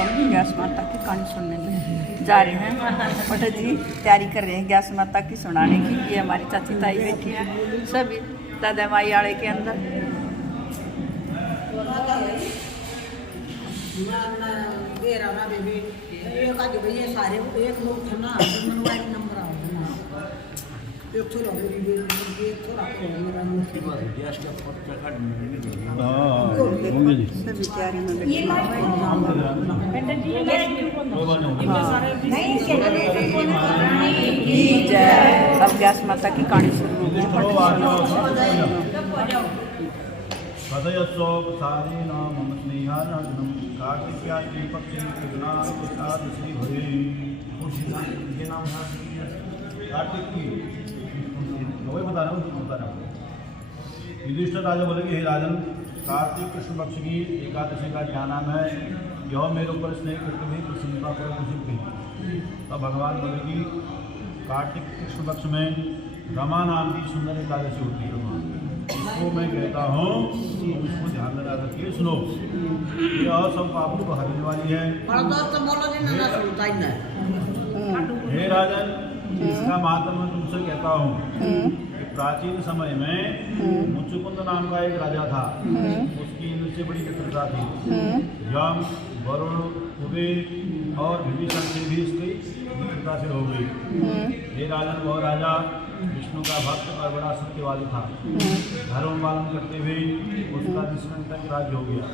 हम व्यास माता की कहानी सुनने में जा रहे हैं। पटेल जी तैयारी कर रहे हैं व्यास माता की सुनाने की। ये हमारी चाची ताई बैठी है सभी दादा माई आड़े के अंदर। सभी तैयारी में जय। अब व्यास माता की कहानी शुरू हो युधिष्ठिर राजा बोले कि हे राजन, कार्तिक कृष्ण पक्ष की एकादशी का क्या नाम है? यह मेरे ऊपर स्नेह करके भी प्रसन्नता पर मुझे कही। तब भगवान बोले कि कार्तिक कृष्ण पक्ष में रमा नाम की सुंदर एकादशी होती है। इसको मैं कहता हूँ, तुम इसको ध्यान में रखिए, सुनो। यह सब पापों को हरने वाली है। हे राजन, इसका महत्व मैं तुमसे कहता हूँ। प्राचीन समय में मुचुकुंद नाम का एक राजा था। उसकी इंद्र से बड़ी मित्रता थी। यम, वरुण, कुबेर और विभीषण से भी इसकी मित्रता से हो गई। हे राजन, वह राजा विष्णु का भक्त और बड़ा सत्यवादी था। धर्म पालन करते हुए उसका निष्कंटक राज्य हो गया।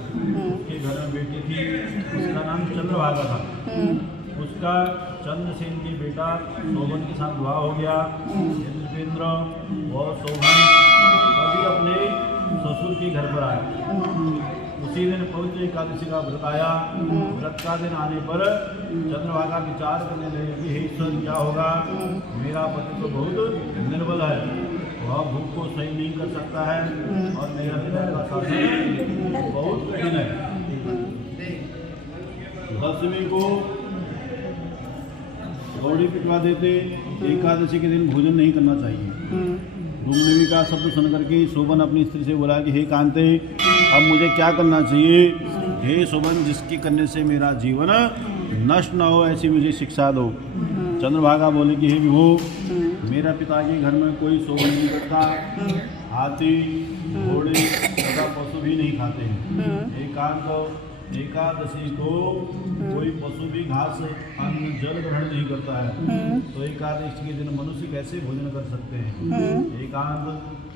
उसके घर में बेटी थी, उसका नाम चंद्रभागा था। उसका चंद्रसेन के बेटा शोभन के साथ विवाह हो गया। इंद्रेंद्र और शोभन कभी अपने ससुर के घर पर आए। उसी दिन पवित्र एकादशी का व्रत आया। व्रत का दिन आने पर चंद्रभागा विचार करने लगे कि हे ईश्वर, क्या होगा? मेरा पति तो बहुत निर्बल है, वह भूख को सही नहीं कर सकता है और मेरा पिता का शासन बहुत कठिन है। दशमी को गौड़ी पिटवा देते। एकादशी के दिन भोजन नहीं करना चाहिए। रुक्मिणी का शब्द सुनकर के शोभन अपनी स्त्री से बोला कि हे कांते, अब मुझे क्या करना चाहिए? हे शोभन, जिसकी करने से मेरा जीवन नष्ट न हो, ऐसी मुझे शिक्षा दो। चंद्रभागा बोले कि हे विभो, मेरा पिता के घर में कोई शोभन नहीं करता। हाथी, घोड़े तथा पशु भी नहीं खाते हैं। एकादशी को कोई पशु भी घास, अन्न, जल ग्रहण नहीं करता है। तो एकादशी के दिन मनुष्य कैसे भोजन कर सकते हैं? एकांत,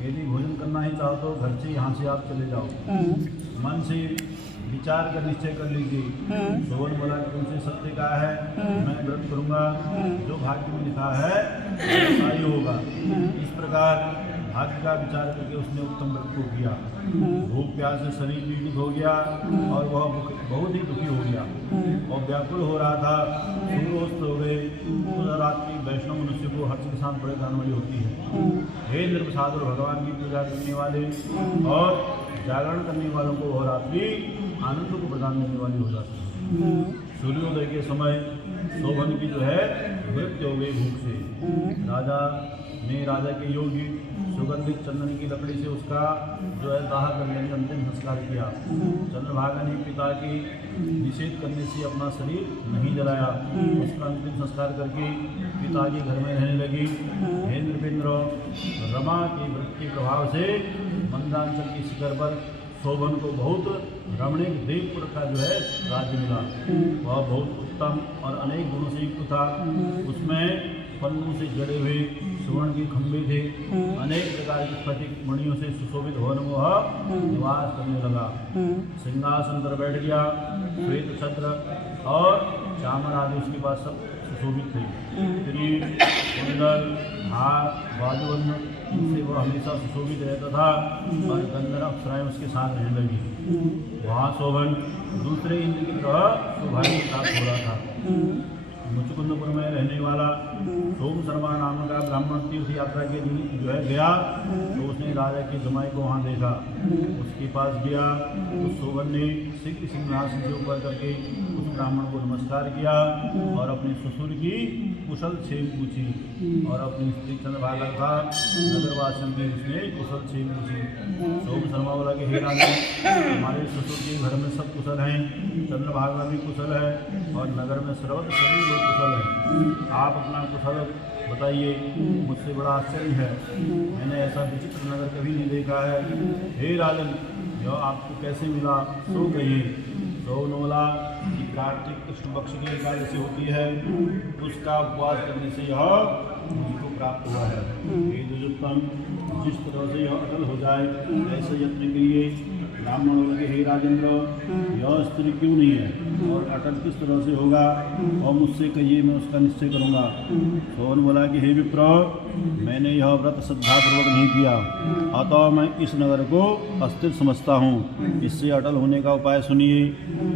यदि भोजन करना ही चाहो तो घर से यहाँ से आप चले जाओ। मन से विचार कर निश्चय कर लीजिए। शोभन बोला कि तुमसे सत्य कहा है, मैं व्रत करूँगा, जो भाग्य में लिखा है ऐसा ही होगा। इस प्रकार भाग्य का विचार करके उसने उत्तम व्रत को किया। भूख प्यास से शरीर पीड़ित हो गया और वह बहुत ही दुखी हो गया और व्याकुल हो रहा था। सूर्योस्त हो गए। उस रात्रि वैष्णव मनुष्य को हर्ष के साथ बड़े दान वाली होती है। हे निर्वसादुर, भगवान की पूजा करने वाले और जागरण करने वालों को वह रात्रि आनंद को प्रदान करने वाली हो जाती है। सूर्योदय के समय शोभन की जो है मृत्यु हो गई भूख से। राजा के योगी सुगंधित चंदन की लकड़ी से उसका जो है दाह करने में अंतिम संस्कार किया। चंद्रभागा ने पिता की निषेध करने से अपना शरीर नहीं जलाया। उसका अंतिम संस्कार करके पिता के घर में रहने लगी। हे नृपेंद्र, रमा के व्रत के प्रभाव से मंदांचल की शिखर पर शोभन को बहुत रमणीक देवपुर का जो है राज्य मिला। वह बहुत उत्तम और अनेक गुणों से युक्त था। उसमें पन्नों से जड़े हुए सुवर्ण के खंभे थे। अनेक प्रकार की स्फटिक मणियों से सुशोभित भवन में वह निवास करने लगा। सिंहासन पर बैठ गया। श्वेत छत्र और चामर आदि उसके पास सब सुशोभित थे। किरीट, कुंडल, हार, बाजूबंद, इनसे वह हमेशा सुशोभित रहता था और गंधर्व अप्सराएं उसके साथ रहने लगी। वहाँ शोभन दूसरे इंद्र की तरह शोभा प्राप्त हो रहा था। मुचकुंदपुर में रहने वाला सोम शर्मा नाम का ब्राह्मण तीर्थ यात्रा के लिए जो है गया, तो उसने राजा की जमाई को वहाँ देखा। उसके पास गया, उस सोवन ने शीघ्र सिंहासन से ऊपर करके उस ब्राह्मण को नमस्कार किया और अपने ससुर की कुशल क्षेम पूछी और अपनी स्त्री चंद्रभागा था नगरवासियों की उसने कुशल क्षेम पूछी। सोम शर्मा बोला कि हे राजा, हमारे ससुर के घर में सब कुशल हैं, चंद्रभागा भी कुशल है और नगर में सर्वत्र सभी लोग कुशल हैं। आप अपना कुशल बताइए, मुझसे बड़ा आश्चर्य है, मैंने ऐसा विचित्र नगर कभी नहीं देखा है। हे राजन, यह आपको कैसे मिला सो कहिए। तो बोला कि कार्तिक कृष्ण पक्ष की एकादशी होती है, उसका उपवास करने से यह मुझको प्राप्त हुआ है। हे दुर्योधन, जिस तरह से यह अटल हो जाए ऐसे यत्न करिए। ब्राह्मण बोले, हे राजेंद्र, यह स्त्री क्यों नहीं है और अटल किस तरह से होगा, और मुझसे कहिए, मैं उसका निश्चय करूँगा। सोन बोला कि हे विप्र, मैंने यह व्रत श्रद्धापूर्वक नहीं किया, अतः मैं इस नगर को अस्थिर समझता हूँ। इससे अटल होने का उपाय सुनिए।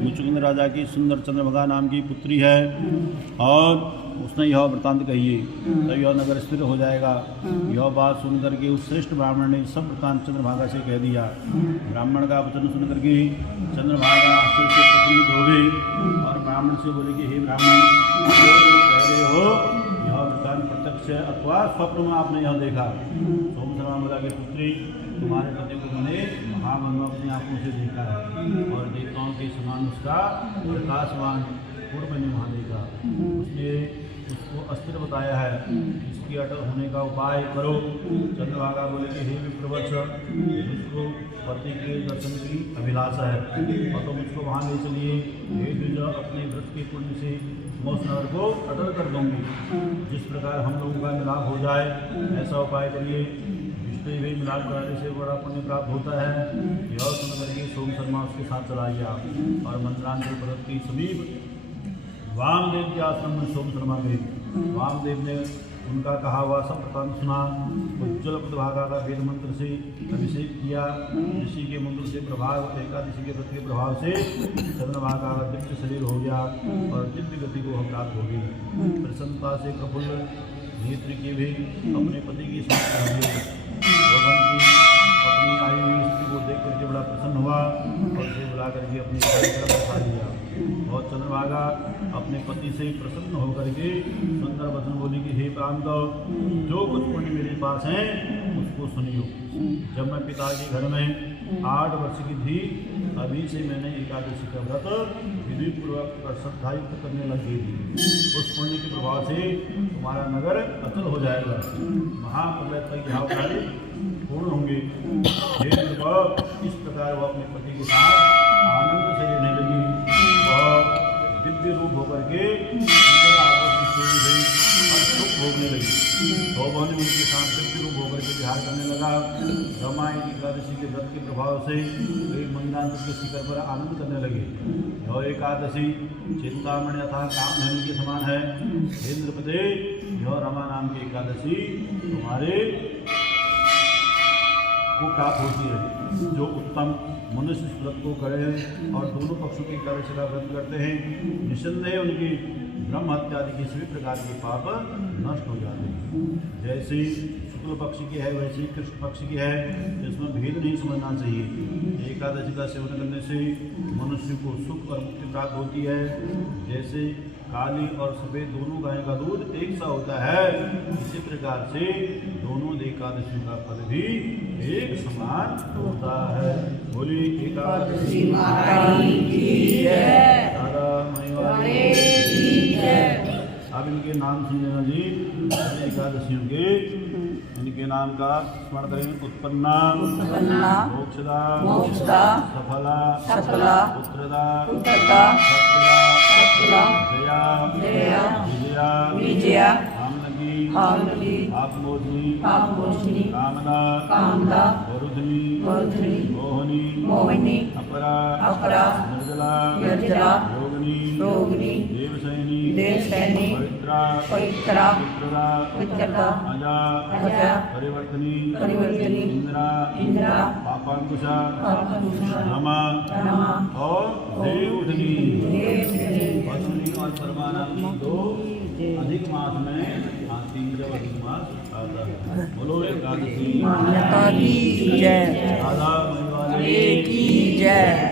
मुचुकुंद राजा की सुंदर चंद्रभागा नाम की पुत्री है और उसने यह वृतांत कहिए, तो यह नगर स्थिर हो जाएगा। यह बात सुनकर के उस श्रेष्ठ ब्राह्मण ने सब वृतांत चंद्रभागा से कह दिया। ब्राह्मण का वचन सुनकर के चंद्रभागा आश्चर्य से प्रफुल्लित हो गए और ब्राह्मण से बोले कि हे ब्राह्मण, जो कह रहे हो यह वृतांत प्रत्यक्ष है अथवा स्वप्न में आपने यह देखा। सोम शर्मा बोला कि पुत्री, तुम्हारे पति को मैंने महामन अपनी आंखों से देखा है और देवताओं के समान उसका प्रकाशवान पूर्व मैंने वहाँ देखा। उसने उसको अस्थिर बताया है, इसकी अटल होने का उपाय करो। चंद्रभागा बोले कि हे विप्रवत्स, मुझको पति के दर्शन की अभिलाषा है और तो मुझको वहाँ ले चलिए। हे द्विज, अपने व्रत के पुण्य से मैं उस नगर को अटल कर दूँगी। जिस प्रकार हम लोगों का मिलाप हो जाए ऐसा उपाय करिए। विष्णु भी मिलाप कराने से बड़ा पुण्य प्राप्त होता है। यह सुन करके सोम शर्मा उसके साथ चला गया और मंत्रांचल पर्वत के समीप वामदेव के आश्रम में सोम शर्मा गए। वामदेव ने उनका कहा हुआ सब वृतांत सुना। उज्ज्वल प्रभागा का वेद मंत्र से अभिषेक किया। ऋषि के मंत्र से प्रभाव, एकादशी के व्रत के प्रभाव से चंद्रभागा का दिव्य शरीर हो गया और दिव्य गति को प्राप्त हो गई। प्रसन्नता से प्रफुल्ल नेत्र के भी अपने पति की अपनी आई हुई स्त्री को देख करके बड़ा प्रसन्न हुआ और उसे बुला करके अपनी तरफ उठा लिया। और चंद्रभागा अपने पति से प्रसन्न होकर के सुंदर वचन बोली कि हे प्रांत, जो कुछ पुण्य मेरे पास है उसको सुनियो। जब मैं पिता के घर में 8 वर्ष की थी, अभी से मैंने एकादशी का व्रत विधिपूर्वक और श्रद्धायुक्त करने लग गई थी। उस पुण्य के प्रभाव से तुम्हारा नगर अचल हो जाएगा, महाप्रलय तक यहाँ कार्य पूर्ण होंगे। इस प्रकार वह अपने पति के साथ आनंद से रहने लगी। वह दिव्य रूप होकर के और सुख भोगने लगी। तो वह उनके साथ दिव्य रूप होकर के विहार करने लगा। रामायण एकादशी के व्रत के प्रभाव से वे मंदांचल के शिखर पर आनंद करने लगे। यह एकादशी चिंतामणि अथा कामधेनु के समान है। इंद्रपते, यह रमा नाम की एकादशी तुम्हारे को प्राप्त होती है। जो उत्तम मनुष्य इस व्रत को करे हैं और दोनों पक्षों की एकादशी का व्रत करते हैं, निस्संदेह उनकी ब्रह्म हत्या आदि के सभी प्रकार के पाप नष्ट हो जाते हैं। जैसे शुक्ल पक्ष की है वैसे कृष्ण पक्ष की है, इसमें भेद नहीं समझना चाहिए। एकादशी का सेवन करने से मनुष्य को सुख और मुक्ति प्राप्त होती है। जैसे काली और सफ़ेद दोनों गाय का दूध एक सा होता है, इसी प्रकार से दोनों एकादशी का फल भी एक समान होता है। बोली एकादशी अब इनके नाम सुन लेना जी। एकादशियों के इनके नाम का स्मरण करें। उत्पन्ना, मोक्षदा, सफला, उत्तरदा, जया, विजया, आमलगी, आपमोचनी, कामदा, वरुधनी, मोहिनी, अपरा, निर्जला, योगिनी, देवसैनी, देवशैनी पवित्रा पितृदा अजा परिवर्तनी इंद्रा पापांकुशा रमा और देवउठनी पशुनी और परमानंद दो अधिक मास में 3 जब अधिक मास आता है। बोलो एकादशी माता की जय, राधा की जय।